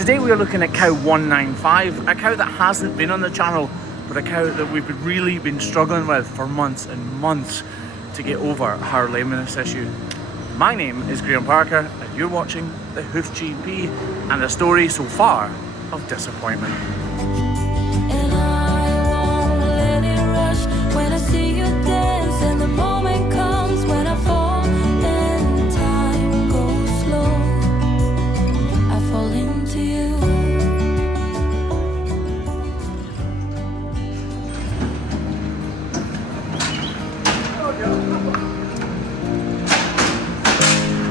Today we are looking at cow 195, a cow that hasn't been on the channel, but a cow that we've really been struggling with for months and months to get over her lameness issue. My name is Graham Parker and you're watching the Hoof GP and a story so far of disappointment. And I won't let it rush when I see you dance, and the moment comes when I fall and time goes slow. I fall into you.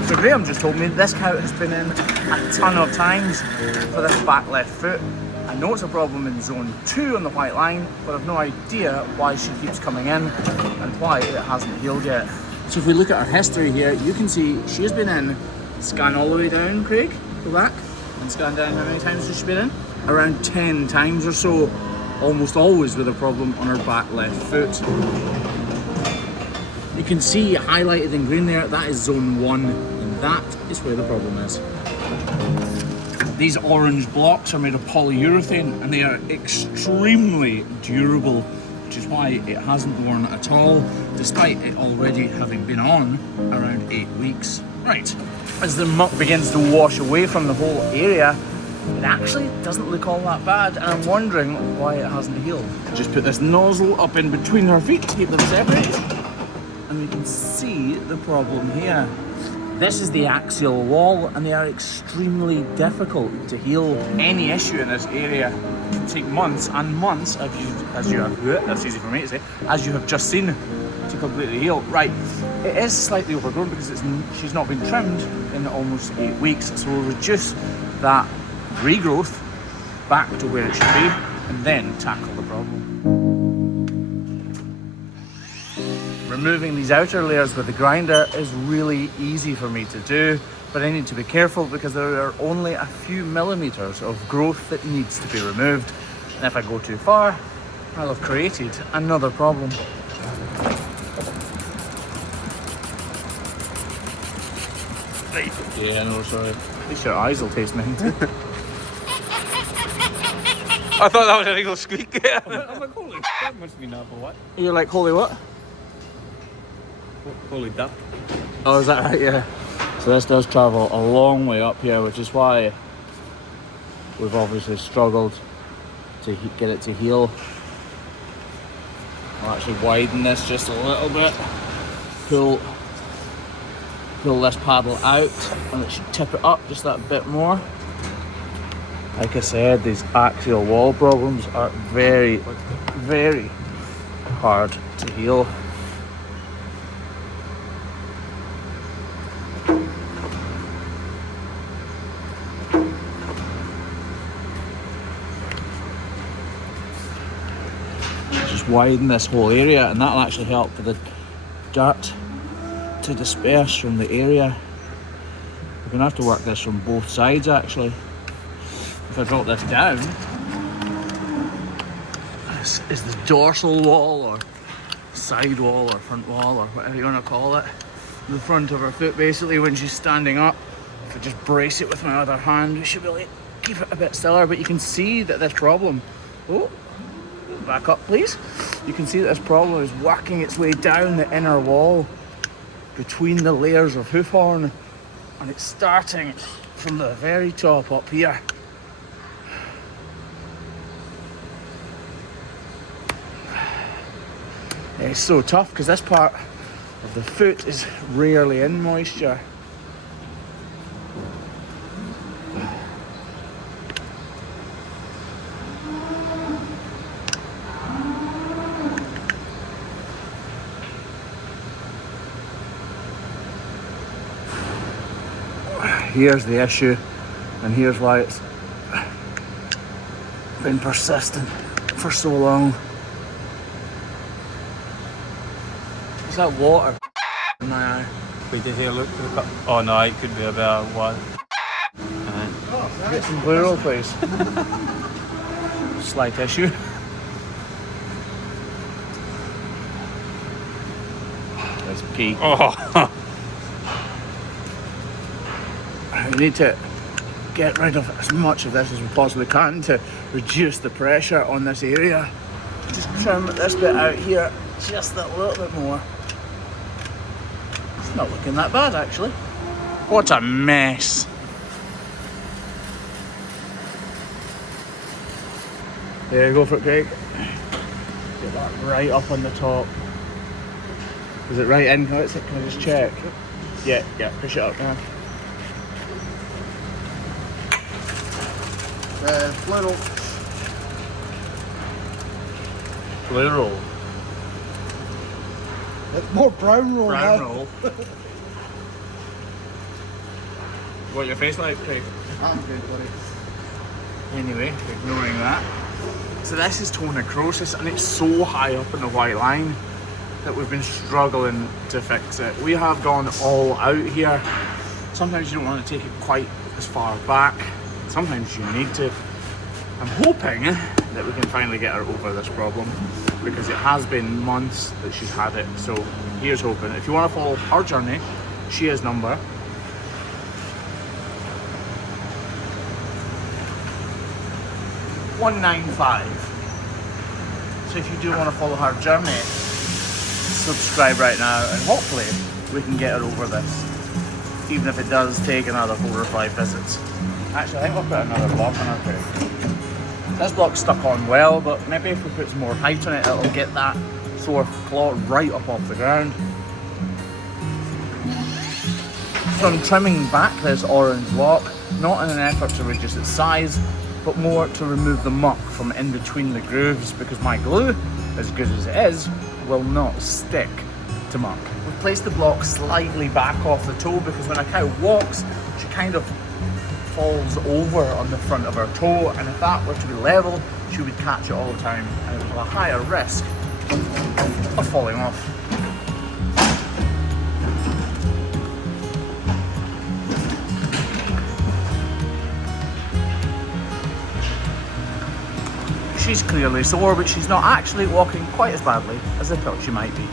So Graham just told me this cow has been in a ton of times for this back left foot. I know it's a problem in zone 2 on the white line, but I've no idea why she keeps coming in and why it hasn't healed yet. So if we look at her history here, you can see she's been in, scan all the way down, Craig, go back, and scan down how many times has she been in? Around 10 times or so, almost always with a problem on her back left foot. You can see highlighted in green there, that is zone 1, and that is where the problem is. These orange blocks are made of polyurethane and they are extremely durable, which is why it hasn't worn at all, despite it already having been on around 8 weeks. Right, as the muck begins to wash away from the whole area, it actually doesn't look all that bad, and I'm wondering why it hasn't healed. Just put this nozzle up in between her feet to keep them separate, and we can see the problem here. This is the axial wall, and they are extremely difficult to heal. Any issue in this area can take months and months, as you have, that's easy for me to say, as you have just seen, to completely heal. Right, it is slightly overgrown because she's not been trimmed in almost 8 weeks, so we'll reduce that regrowth back to where it should be, and then tackle the problem. Removing these outer layers with the grinder is really easy for me to do, but I need to be careful because there are only a few millimeters of growth that needs to be removed, and if I go too far, I'll have created another problem. Right. Yeah, no, sorry. At least your eyes will taste mine too. I thought that was a legal squeak. I'm like, holy, that must be now for what? You're like, holy what? Holy duck. Oh, is that right? Yeah. So this does travel a long way up here, which is why we've obviously struggled to get it to heal. I'll actually widen this just a little bit. Pull this paddle out, and it should tip it up just that bit more. Like I said, these axial wall problems are very, very hard to heal. Widen this whole area, and that'll actually help for the dirt to disperse from the area. We're going to have to work this from both sides actually. If I drop this down, this is the dorsal wall or side wall or front wall or whatever you want to call it. The front of her foot basically when she's standing up. If I just brace it with my other hand, we should be able to keep it a bit stiller, but you can see that this problem, back up please. You can see that this problem is working its way down the inner wall between the layers of hoof horn, and it's starting from the very top up here. It's so tough because this part of the foot is rarely in moisture. Here's the issue, and here's why it's been persistent for so long. Is that water in my eye? Wait, did he look to the cup? Oh no, it could be about what? Get some blue roll, please. Slight issue. Let's pee. Oh. You need to get rid of as much of this as we possibly can to reduce the pressure on this area. Just trim this bit out here just a little bit more. It's not looking that bad actually. What a mess. There you go for it, Craig. Get that right up on the top. Is it right in? Can I just check? Yeah, push it up now. Plural. Plural. It's more brown roll Brown now. roll. What your face like, Craig? I'm good, buddy. Anyway, ignoring that. So this is toe necrosis and it's so high up in the white line that we've been struggling to fix it. We have gone all out here. Sometimes you don't want to take it quite as far back. Sometimes you need to. I'm hoping that we can finally get her over this problem because it has been months that she's had it. So here's hoping. If you want to follow her journey, she has number 195. So if you do want to follow her journey, subscribe right now and hopefully we can get her over this. Even if it does take another 4 or 5 visits. Actually, I think we'll put another block on her too. This block's stuck on well, but maybe if we put some more height on it, it'll get that sore claw right up off the ground. So I'm trimming back this orange block, not in an effort to reduce its size, but more to remove the muck from in between the grooves because my glue, as good as it is, will not stick to muck. We've placed the block slightly back off the toe because when a cow walks, she kind of falls over on the front of her toe, and if that were to be level, she would catch it all the time and it would have a higher risk of falling off. She's clearly sore, but she's not actually walking quite as badly as I thought she might be.